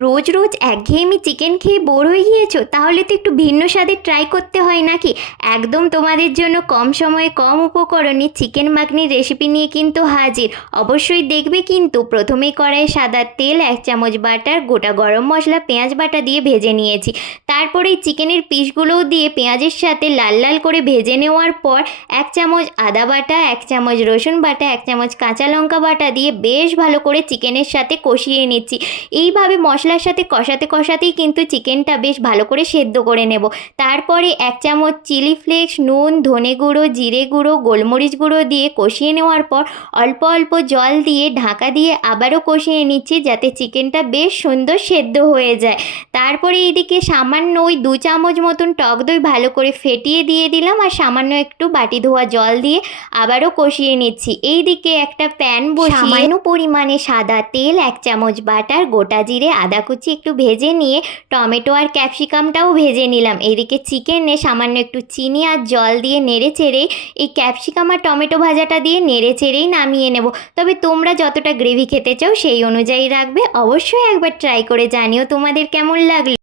রোজ রোজ একঘেয়েমি চিকেন খেয়ে বোর হয়ে গিয়েছো? তাহলে তো একটু ভিন্ন স্বাদের ট্রাই করতে হয় নাকি? একদম তোমাদের জন্য কম সময়ে কম উপকরণে চিকেন মাখনির রেসিপি নিয়ে কিন্তু হাজির। অবশ্যই দেখবে, কিন্তু প্রথমেই কড়াইয়ে সাদা তেল, 1 চামচ বাটার, গোটা গরম মশলা, পেঁয়াজ বাটা দিয়ে ভেজে নিয়েছি। তারপরে এই চিকেনের পিসগুলোও দিয়ে পেঁয়াজের সাথে লাল লাল করে ভেজে নেওয়ার পর 1 চামচ আদা বাটা, 1 চামচ রসুন বাটা, 1 চামচ কাঁচা লঙ্কা বাটা দিয়ে বেশ ভালো করে চিকেনের সাথে কষিয়ে নিচ্ছি। এইভাবে মশলার সাথে কষাতে কষাতেই কিন্তু চিকেনটা বেশ ভালো করে সেদ্ধ করে নেব। তারপরে 1 চামচ চিলি ফ্লেক্স, নুন, ধনে গুঁড়ো, জিরে গুঁড়ো, গোলমরিচ গুঁড়ো দিয়ে কষিয়ে নেওয়ার পর অল্প অল্প জল দিয়ে ঢাকা দিয়ে আবারও কষিয়ে নিচ্ছি, যাতে চিকেনটা বেশ সুন্দর সেদ্ধ হয়ে যায়। তারপরে এইদিকে সামান্য ওই 2 চামচ মতন টক দই ভালো করে ফেটিয়ে দিয়ে দিলাম, আর সামান্য একটু বাটি ধোয়া জল দিয়ে আবারও কষিয়ে নিচ্ছি। এইদিকে একটা প্যান বসিয়ে সামান্য পরিমাণে সাদা তেল, 1 চামচ বাটার, গোটা জিরে, আদা কুচি একটু ভেজে নিয়ে টমেটো আর ক্যাপসিকামটাও ভেজে নিলাম। এদিকে চিকেনে সামান্য একটু চিনি আর জল দিয়ে নেড়ে চেড়ে এই ক্যাপসিকাম আর টমেটো ভাজাটা দিয়ে নেড়ে চেড়েই নামিয়ে নেব। তবে তোমরা যতটা গ্রেভি খেতে চাও সেই অনুযায়ী রাখবে। অবশ্যই একবার ট্রাই করে জানিও তোমাদের কেমন লাগলো।